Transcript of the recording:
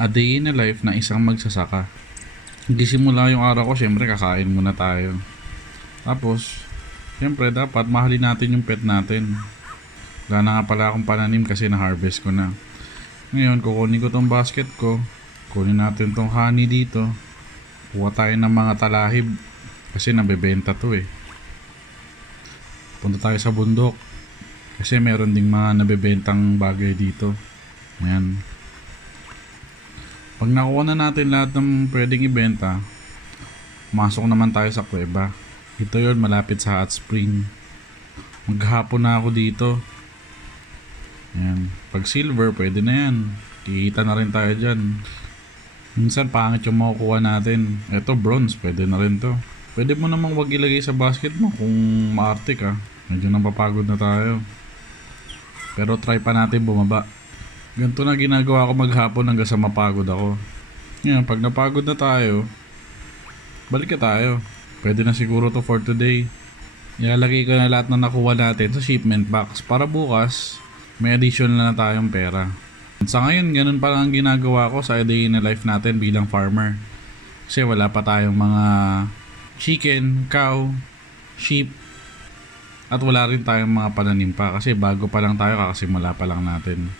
A day in a life na isang magsasaka. Gisimula yung araw ko, syempre kakain muna tayo. Tapos, syempre dapat mahalin natin yung pet natin. Wala na nga pala akong pananim kasi na-harvest ko na. Ngayon, kukunin ko tong basket ko. Kunin natin tong honey dito. Kuha tayo ng mga talahib kasi nabebenta to eh. Punta tayo sa bundok kasi meron ding mga nabebentang bagay dito. Ayan. Pag nakuha na natin lahat ng pwedeng ibenta, masok naman tayo sa kuweba. Ito yon, malapit sa hot spring. Maghapon na ako dito. Ayan. Pag silver, pwede na yan. Kikita na rin tayo dyan. Minsan pangit yung makukuha natin. Ito bronze, pwede na rin to. Pwede mo namang wag ilagay sa basket mo kung maarte ka. Medyo napapagod na tayo. Pero try pa natin bumaba. Ganito na ginagawa ko maghapon hanggang sa mapagod ako. Yan, pag napagod na tayo, balik na tayo. Pwede na siguro to for today. Ilalagay ko na lahat na nakuha natin sa shipment box para bukas may additional na tayong pera. Sa ngayon, ganun pa lang ang ginagawa ko sa day in a life natin bilang farmer. Kasi wala pa tayong mga chicken, cow, sheep, at wala rin tayong mga pananim pa kasi bago pa lang tayo, kakasimula pa lang natin.